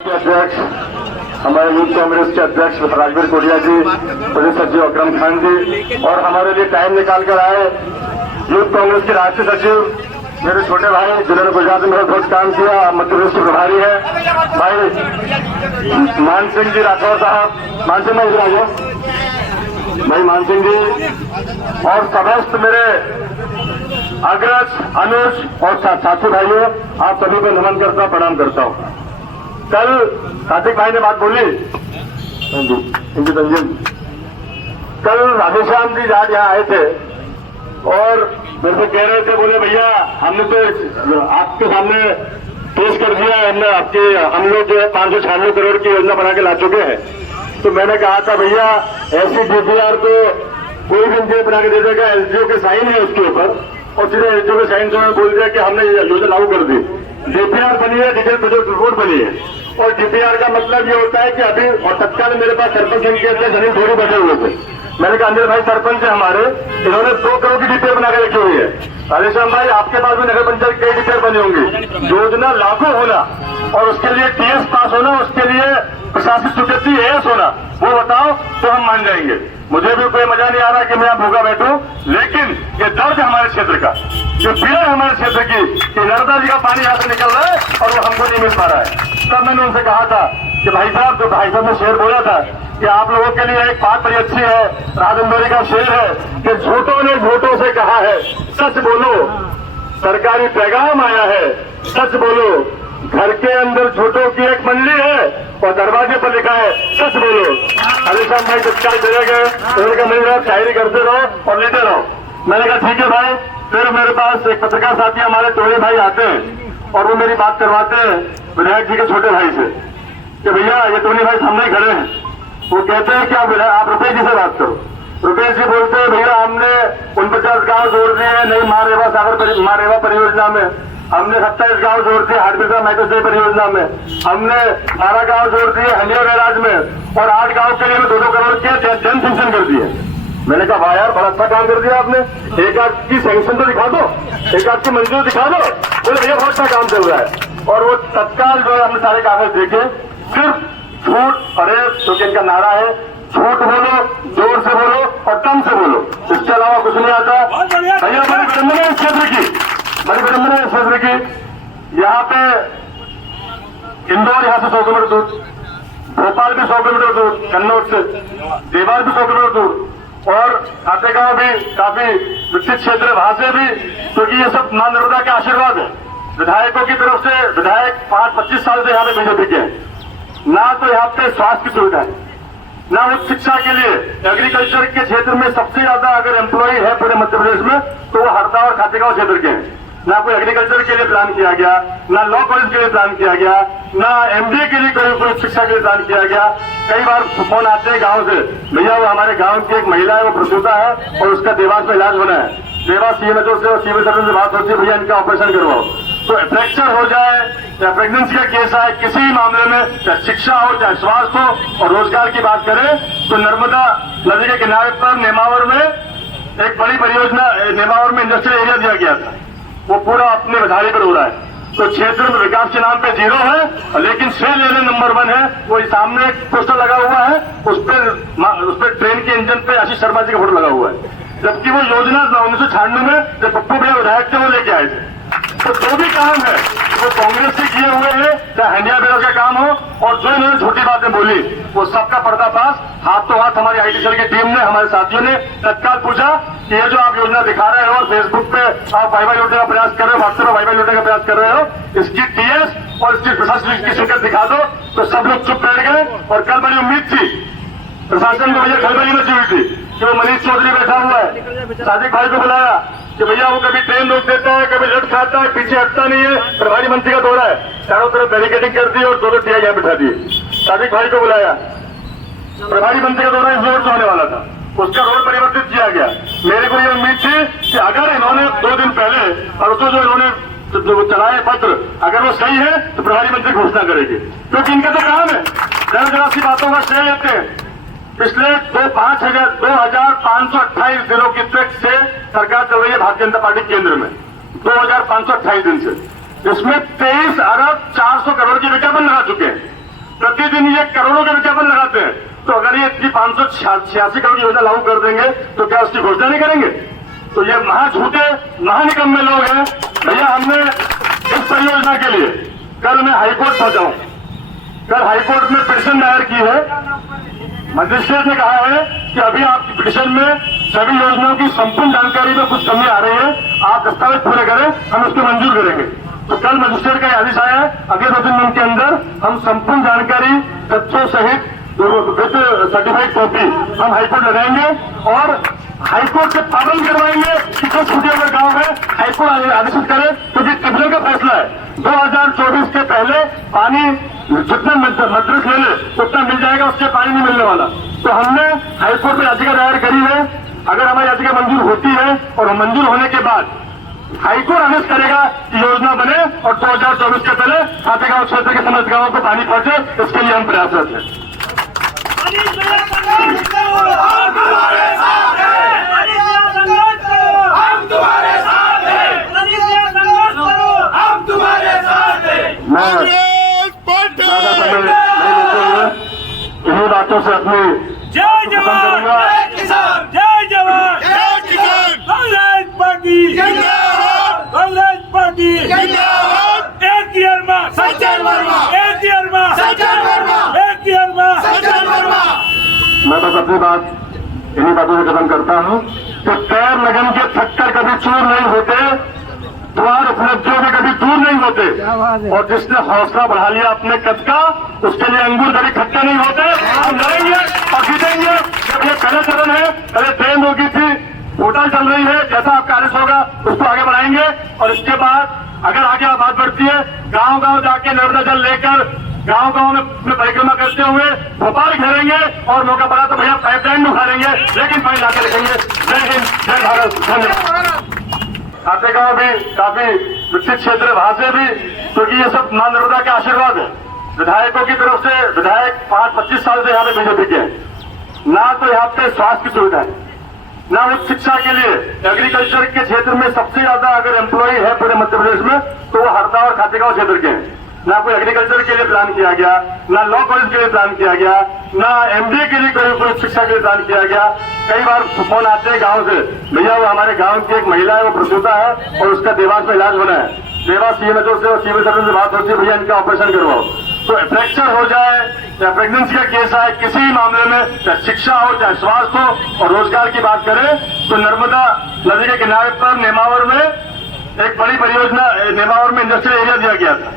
अध्यक्ष हमारे यूथ कांग्रेस के अध्यक्ष राजवीर कोडिया जी, प्रदेश सचिव अकरम खान जी और हमारे लिए टाइम निकाल कर आए यूथ कांग्रेस के राष्ट्रीय सचिव मेरे छोटे भाई जिन्होंने गुजरात में मेरा बहुत काम किया, मध्य प्रदेश के प्रभारी है भाई मान सिंह जी राठौर साहब, मान सिंह भाई मान सिंह जी और समस्त मेरे अग्रज अनुज और साथी भाइयों, आप सभी को नमन करता हूँ, प्रणाम करता हूँ। कल कार्तिक भाई ने बात बोली, कल राधेश्याम जी जाट यहाँ आए थे और मेरे से कह रहे थे, बोले भैया हमने तो आपके सामने पेश कर दिया, हम लोग जो है 596 करोड़ की योजना बना के ला चुके हैं। तो मैंने कहा था भैया ऐसी डीपीआर तो कोई भी इंजीनियर बना के दे देगा, एलजीओ के साइन है उसके ऊपर और सीधे एलजीओ के साइन से बोल दिया कि हमने योजना लागू कर दी। डीपीआर बनी है, डिटेल प्रोजेक्ट रिपोर्ट बनी है और डीपीआर का मतलब ये होता है कि अभी और तत्काल मेरे पास सरपंच इनके अनिल थोड़ी बचे हुए थे। मैंने कहा अनिल भाई सरपंच है हमारे, इन्होंने 2 करोड़ की डीपीआर बना के रखी हुई है। राधेश्याम भाई आपके पास भी नगर पंचायत कई डीपीआर बनी होंगी। योजना लागू होना और उसके लिए टीएस पास होना, उसके लिए प्रशासनिक स्वीकृति एएस होना, वो बताओ तो हम मान जाएंगे। मुझे भी कोई मजा नहीं आ रहा कि मैं आप भूखा बैठूं, लेकिन ये दर्द है हमारे क्षेत्र का, ये पीड़ा है हमारे क्षेत्र की कि नर्मदा जी का पानी यहाँ से निकल रहा है और वो हमको नहीं मिल पा रहा है। तब मैंने उनसे कहा था कि भाई साहब, जो भाई साहब ने शेर बोला था कि आप लोगों के लिए एक बात बड़ी अच्छी है, राजंदोरी का शेर है कि झूठों ने झूठों से कहा है सच बोलो, सरकारी पैगाम आया है सच बोलो, घर के अंदर झूठों की एक मंडली है और दरवाजे पर लिखा है सच बोलो। राधेश्याम भाई तत्काल चले गए, उन्होंने कहा मेरे साथ शायरी करते रहो और लेते रहो। मैंने कहा ठीक है भाई। फिर मेरे पास एक पत्रकार साथी हमारे टोनी भाई आते हैं और वो मेरी बात करवाते हैं विधायक जी के छोटे भाई से कि भैया ये टोनी भाई सामने ही खड़े हैं। वो कहते हैं कि आप रुपेश जी से बात करो। रुपेश जी बोलते हैं भैया हमने 49 गाँव जोड़ दिए हैं नई मारेवा परियोजना में, हमने 27 गांव जोड़ दिए हाटबिरसा माइक्रोसेव परियोजना में, हमने 12 गांव जोड़ दिए हंडिया बैराज में और 8 गांव के लिए 2-2 करोड़ के जन सेंक्शन कर दिए। मैंने कहा वाह यार, बड़ा अच्छा काम कर दिया आपने, एक आध की सेंक्शन तो दिखा दो, एक आध की मंजूरी दिखा दो। बोले भैया बहुत अच्छा काम चल रहा है। और वो तत्काल जो है हमने सारे कागज देखे, सिर्फ झूठ अरे क्योंकि इनका नारा है झूठ बोलो, जोर से बोलो और दम से बोलो, इसके अलावा कुछ नहीं आता। भैया बड़ी विडंबना है इस क्षेत्र की, बड़ी विडंबना है इस क्षेत्र की। यहाँ पे इंदौर यहाँ से 100 किलोमीटर दूर, भोपाल भी 100 किलोमीटर दूर, कन्नौज से देवास भी 100 किलोमीटर दूर और खातेगांव भी काफी विकसित क्षेत्र है, वहां से भी, क्योंकि ये सब मां नर्मदा के आशीर्वाद है। विधायकों की तरफ से विधायक 25 साल से यहाँ पे बीजेपी के हैं, ना तो यहाँ पे स्वास्थ्य की सुविधा है, ना उच्च शिक्षा के लिए। एग्रीकल्चर के क्षेत्र में सबसे ज्यादा अगर एम्प्लॉय है पूरे मध्य प्रदेश में तो वो हरदा और खातेगांव क्षेत्र के हैं। ना कोई एग्रीकल्चर के लिए प्लान किया गया, ना लॉ कॉलेज के लिए प्लान किया गया, ना एमबीए के लिए कोई शिक्षा के लिए प्लान किया गया। कई बार फोन आते हैं गांव से, भैया वो हमारे गांव की एक महिला है, वो प्रसूता है और उसका देवास में इलाज होना है, देवास सीएमएचओ से और सिविल सर्जन से बात होती है, भैया इनका ऑपरेशन करवाओ। तो फ्रैक्चर हो जाए या प्रेगनेंसी का केस आए, किसी भी मामले में चाहे शिक्षा हो चाहे स्वास्थ्य हो और रोजगार की बात करें तो नर्मदा नदी के किनारे पर नेमावर में एक बड़ी परियोजना, नेमावर में इंडस्ट्रियल एरिया दिया गया था, वो पूरा अपने बधाई पर हो रहा है। तो क्षेत्र में विकास के नाम पे 0 है, लेकिन श्रेय लेने नंबर 1 है। वो सामने एक पोस्टर लगा हुआ है, उस पर ट्रेन के इंजन पे आशीष शर्मा जी का फोटो लगा हुआ है, जबकि वो योजना 1996 में जब पप्पू भैया विधायक थे वो लेके आए थे। तो जो भी काम है वो कांग्रेस से किए हुए हैं, चाहे हंडिया बैराज का काम हो, और जो इन्होंने छोटी बातें बोली वो सबका पर्दाफाश हाथ तो हाथ हमारी आईटी सेल की टीम ने, हमारे साथियों ने तत्काल पूछा कि ये जो आप योजना दिखा रहे हो, फेसबुक पे आप वाईफाई लूटने का प्रयास कर रहे हो, व्हाट्सएप पर वाईफाई लूटने का प्रयास कर रहे हो, इसकी टीएस और इसकी प्रशासन की स्वीकृति दिखा दो। तो सब लोग चुप बैठ गए और कल बड़ी उम्मीद थी प्रशासन को, भैया खलबली मची हुई थी कि वो मनीष चौधरी बैठा हुआ है, सादिक भाई को बुलाया कि भैया वो कभी ट्रेन रोक देता है, कभी लट खाता है, पीछे हटता नहीं है, प्रभारी मंत्री का दौरा है, चारों तरफ बैरिकेडिंग कर दी और 2 टीआई यहाँ बिठा दिए। सादिक भाई को बुलाया, प्रभारी मंत्री का दौरा इस रोड से होने वाला था, उसका रोड परिवर्तित किया गया। मेरे को ये उम्मीद थी कि अगर इन्होंने 2 दिन पहले और उसको जो इन्होंने चलाए पत्र अगर वो सही है तो प्रभारी मंत्री घोषणा करेंगे, क्योंकि इनका तो काम है जरा सी बातों का श्रेय लेते हैं। पिछले 2528 दिनों की ट्रैक से सरकार चल रही है भारतीय जनता पार्टी केंद्र में, 2528 दिन से, जिसमें 23 अरब 400 करोड़ की विज्ञापन लगा चुके हैं। प्रतिदिन ये करोड़ों के विज्ञापन लगाते हैं, तो अगर ये इतनी 586 करोड़ की योजना लागू कर देंगे तो क्या उसकी घोषणा नहीं करेंगे? तो ये महा झूठे महानिकम्मे लोग हैं। भैया हमने इस परियोजना के लिए कल मैं हाईकोर्ट पहुंचा हूं। कल हाईकोर्ट में पिटीशन दायर की है। मजिस्ट्रेट ने कहा है कि अभी आपकी पिटीशन में सभी योजनाओं की संपूर्ण जानकारी में कुछ कमी आ रही है, आप दस्तावेज पूरे करें, हम उसको मंजूर करेंगे। तो कल मजिस्ट्रेट का आदेश आया है, अगले 2-3 दिन के अंदर हम संपूर्ण जानकारी तथ्यों सहित विद सर्टिफाइड कॉपी हम हाईकोर्ट लगाएंगे और हाईकोर्ट से पाबंद करवाएंगे कि जो छूटे हुए गांव है हाईकोर्ट आदेशित करे, क्योंकि ट्रिब्यूनल का फैसला है 2024 के पहले पानी जितना मद्रस ले ले उतना मिल जाएगा, उससे पानी नहीं मिलने वाला। तो हमने हाईकोर्ट में याचिका दायर करी है। अगर हमारी याचिका मंजूर होती है और मंजूर होने के बाद हाईकोर्ट आदेश करेगा कि योजना बने और 2024 के पहले खातेगांव क्षेत्र के समस्त गांवों को पानी पहुंचे, इसके लिए हम प्रयासरत हैं। इन्हीं बातों से अपनी जय जवान जय किसान, जय जवान जय किसान, कांग्रेस पार्टी जिंदाबाद, कांग्रेस पार्टी जिंदाबाद। एक ईयर में सज्जन वर्मा, एक ईयर में सज्जन वर्मा, एक ईयर में सज्जन वर्मा। मैं बस अपनी बात इन्हीं बातों से खत्म करता हूं कि पैर लगन के थक्कर कभी चूर नहीं होते, द्वार उपलब्धियों में कभी दूर नहीं होते, और जिसने हौसला बढ़ा लिया अपने कद का उसके लिए अंगूर कभी खट्टे नहीं होते। हम लड़ेंगे और जीतेंगे। जब ये पहले चरण है, पहले ट्रेन होगी थी, पोर्टल चल रही है, जैसा आपका आदेश होगा उसको आगे बढ़ाएंगे और इसके बाद अगर आगे बात बढ़ती है गांव गांव जाके नर्मदा जल लेकर गांव गांव में परिक्रमा करते हुए भोपाल घेरेंगे और मौका पड़ा तो भैया पाइपलाइन में उखाड़ेंगे, लेकिन पानी लाके रखेंगे। जय हिंद, जय भारत, धन्यवाद। खातेगांव भी काफी विकसित क्षेत्र है, वहां से भी, क्योंकि ये सब मां नर्मदा के आशीर्वाद है। विधायकों की तरफ से विधायक 5-25 साल से यहाँ पे बीजेपी के हैं। ना तो यहाँ पे स्वास्थ्य की सुविधा है, ना उच्च शिक्षा के लिए। एग्रीकल्चर के क्षेत्र में सबसे ज्यादा अगर एम्प्लॉय है पूरे मध्य प्रदेश में तो वो हरदा और खातेगांव क्षेत्र के हैं। ना कोई एग्रीकल्चर के लिए प्लान किया गया, ना लॉ कॉलेज के लिए प्लान किया गया, ना एमबीए के लिए कोई शिक्षा के लिए प्लान किया गया। कई बार फोन आते हैं गांव से, भैया वो हमारे गांव की एक महिला है, वो प्रसूता है और उसका देवास में इलाज होना है। देवास सीएमएचओ से और सिविल सर्जन से बात होती है, भैया इनका ऑपरेशन करवाओ। तो फ्रैक्चर हो जाए या प्रेगनेंसी का केस आए, किसी भी मामले में चाहे शिक्षा हो चाहे स्वास्थ्य हो और रोजगार की बात करें तो नर्मदा नदी के किनारे पर नेमावर में एक बड़ी परियोजना, नेमावर में इंडस्ट्रियल एरिया दिया गया था,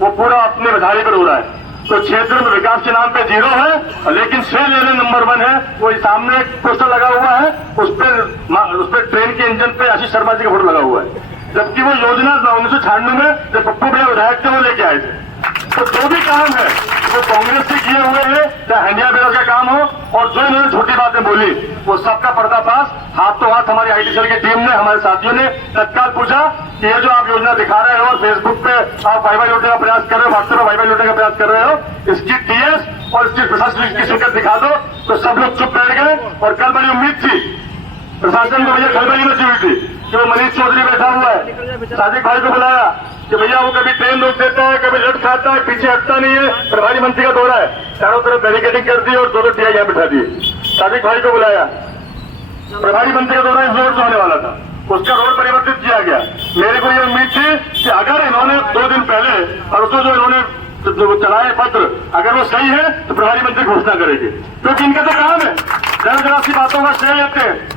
वो पूरा अपने बधाई पर हो रहा है। तो क्षेत्र में विकास के नाम पे 0 है, लेकिन श्रेय लेने नंबर 1 है। वो सामने एक पोस्टर लगा हुआ है, उस पर ट्रेन के इंजन पे आशीष शर्मा जी का फोटो लगा हुआ है, जबकि वो योजना 1996 में जब पप्पू भैया विधायक थे वो लेके आए थे। तो जो भी काम है वो कांग्रेस से किए हुए हैं, चाहे हंडिया बेरा का काम हो, और जो इन्होंने छोटी बातें बोली वो सबका पर्दाफाश हाथ तो हाथ हमारी आईटी सेल की टीम ने, हमारे साथियों ने तत्काल पूछा कि ये जो आप योजना दिखा रहे हो, फेसबुक पे आप वाईफाई लौटने का प्रयास कर रहे हो, व्हाट्सएप पे वाईफाई लौटने का प्रयास कर रहे हो, इसकी टीएस और इसकी प्रशासनिक की शिरकत दिखा दो। तो सब लोग चुप बैठ गए और कल बड़ी उम्मीद थी प्रशासन को, भैया खलबली मची हुई थी कि वो मनीष चौधरी बैठा हुआ है, सादिक भाई को बुलाया कि भैया वो कभी ट्रेन रोक देता है, कभी लट खाता है, पीछे हटता नहीं है, प्रभारी मंत्री का दौरा है, चारों तरफ बैरिकेडिंग कर दी और 2 टीआई यहाँ बिठा दिए। सादिक भाई को बुलाया, प्रभारी मंत्री का दौरा इस रोड से होने वाला था, उसका रोड परिवर्तित किया गया। मेरे को ये उम्मीद थी कि अगर इन्होंने 2 दिन पहले और उसको जो इन्होंने चलाए पत्र अगर वो सही है तो प्रभारी मंत्री घोषणा करेंगे, क्योंकि इनका तो काम है जरा सी बातों का श्रेय लेते हैं।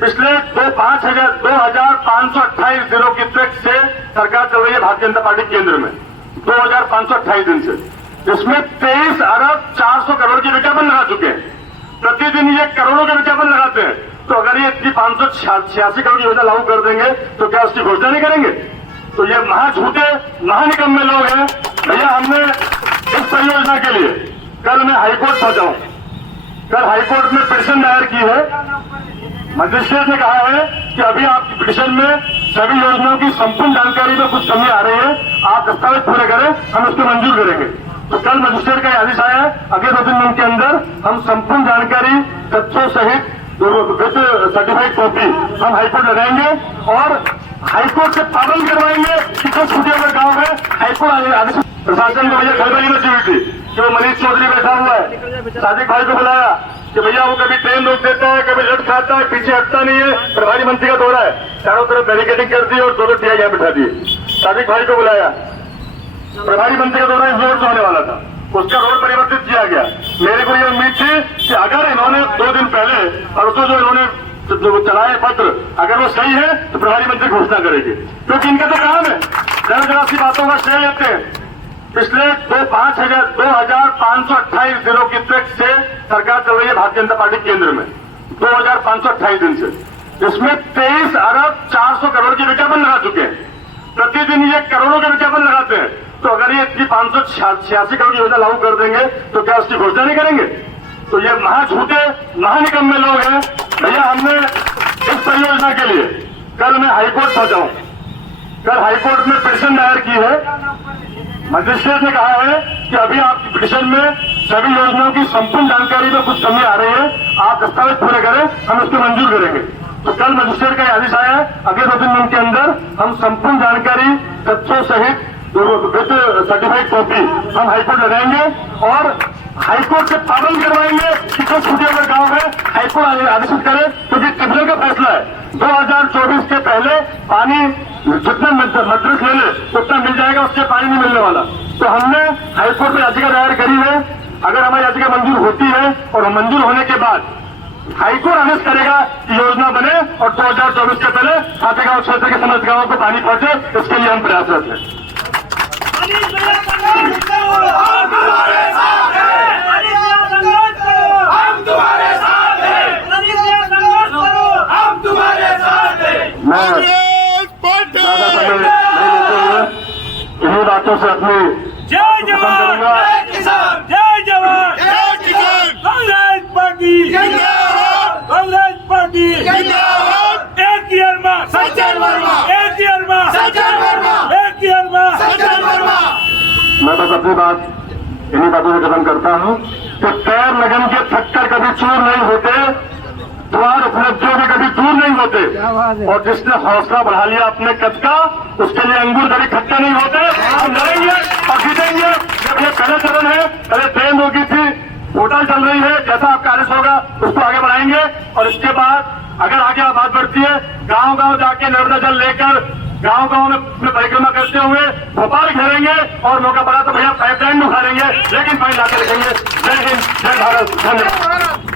पिछले 2528 दिनों की ट्रैक से सरकार चल रही है भारतीय जनता पार्टी केंद्र में, 2528 दिन से, जिसमें 23 अरब 400 करोड़ के विज्ञापन लगा चुके हैं। प्रतिदिन ये करोड़ों के विज्ञापन लगाते हैं, तो अगर ये इतनी 586 करोड़ की योजना लागू कर देंगे तो क्या उसकी घोषणा नहीं करेंगे? तो ये महा झूठे महानिकम्मे लोग हैं। भैया हमने इस परियोजना के लिए कल मैं हाईकोर्ट पहुंचा हूं। कल हाईकोर्ट में पिटीशन दायर की है। मजिस्ट्रेट ने कहा है कि अभी आपकी पिटीशन में सभी योजनाओं की संपूर्ण जानकारी में कुछ कमी आ रही है, आप दस्तावेज पूरे करें, हम उसको मंजूर करेंगे। तो कल मजिस्ट्रेट का आदेश आया है, अगले 2-3 दिन के अंदर हम संपूर्ण जानकारी तथ्यों सहित विद सर्टिफाइड कॉपी हम हाईकोर्ट लगाएंगे और हाईकोर्ट से पाबंद करवाएंगे कि जो छूटे हुए गांव है हाईकोर्ट आदेश। प्रशासन को भैया खलबली मची हुई थी, कि वो मनीष चौधरी बैठा हुआ है, सादिक भाई को बुलाया कि भैया वो कभी ट्रेन रोक देता है, कभी लट खाता है, पीछे हटता नहीं है, प्रभारी मंत्री का दौरा है, चारों तरफ बैरिकेडिंग कर दी और दो टीआई यहाँ बिठा दिए। सादिक भाई को बुलाया, प्रभारी मंत्री का दौरा इस रोड से होने वाला था, उसका रोड परिवर्तित किया गया। मेरे को ये उम्मीद थी कि अगर इन्होंने 2 दिन पहले परसों जो इन्होंने जो चलाए पत्र, अगर वो सही है तो प्रभारी मंत्री घोषणा करेंगे, क्योंकि इनका तो काम है जरा सी बातों का श्रेय लेते हैं। पिछले 2528 दिनों की तक से सरकार चल रही है भारतीय जनता पार्टी केंद्र में, 2528 दिन से, जिसमें 23 अरब 400 करोड़ के विज्ञापन लगा चुके हैं। प्रतिदिन ये करोड़ों के विज्ञापन लगाते हैं, तो अगर ये इतनी 586 करोड़ की योजना लागू कर देंगे तो क्या उसकी घोषणा नहीं करेंगे? तो ये महा झूठे महानिकम्मे लोग हैं। भैया हमने इस परियोजना के लिए कल मैं हाईकोर्ट पहुंचा हूं, कल हाईकोर्ट में पिटीशन दायर की है। मजिस्ट्रेट ने कहा है कि अभी आपकी पिटीशन में सभी योजनाओं की संपूर्ण जानकारी में कुछ कमी आ रही है, आप दस्तावेज पूरे करें, हम उसको मंजूर करेंगे। तो कल मजिस्ट्रेट का आदेश आया है, अगले 2 दिन के अंदर हम संपूर्ण जानकारी तथ्यों सहित विद सर्टिफाइड कॉपी हम हाईकोर्ट लगाएंगे और हाईकोर्ट से पाबंद करवाएंगे कि जो छूटे हुए गांव है हाईकोर्ट आदेशित करे, क्योंकि ट्रिब्यूनल का फैसला है 2024 के पहले पानी जितना मद्रस ले ले उतना मिल जाएगा, उससे पानी नहीं मिलने वाला। तो हमने हाईकोर्ट में याचिका दायर करी है। अगर हमारी याचिका मंजूर होती है और मंजूर होने के बाद हाईकोर्ट आदेश करेगा कि योजना बने और 2024 के पहले फातेगांव क्षेत्र के समस्त गांवों को पानी पहुंचे, इसके लिए हम प्रयासरत हैं। इन्हीं बातों से अपनी जय जवान जय जवान जय किसान कांग्रेस पार्टी जिंदाबाद कांग्रेस पार्टी जिंदाबाद एक ईयर में सज्जन वर्मा एक ईयर में सज्जन वर्मा एक ईयर में सज्जन वर्मा। मैं बस अपनी बात इन्हीं बातों से खत्म करता हूं कि पैर लगन के थक्कर कभी चूर नहीं होते, द्वार उपलब्धियों में कभी दूर नहीं होते, और जिसने हौसला बढ़ा लिया अपने कद का उसके लिए अंगूर कभी खट्टे नहीं होते। हम लड़ेंगे और जीतेंगे। जब ये पहले चरण है, पहले ट्रेन रोकी थी, होटल चल रही है, जैसा आपका आदेश होगा उसको आगे बढ़ाएंगे और इसके बाद अगर आगे बात बढ़ती है गांव गांव जाके नर्मदा जल लेकर गांव गांव में परिक्रमा करते हुए भोपाल घेरेंगे और मौका पड़ा तो भैया पाइपलाइन उखाड़ेंगे, लेकिन पानी लाके रखेंगे। जय हिंद, जय भारत, धन्यवाद।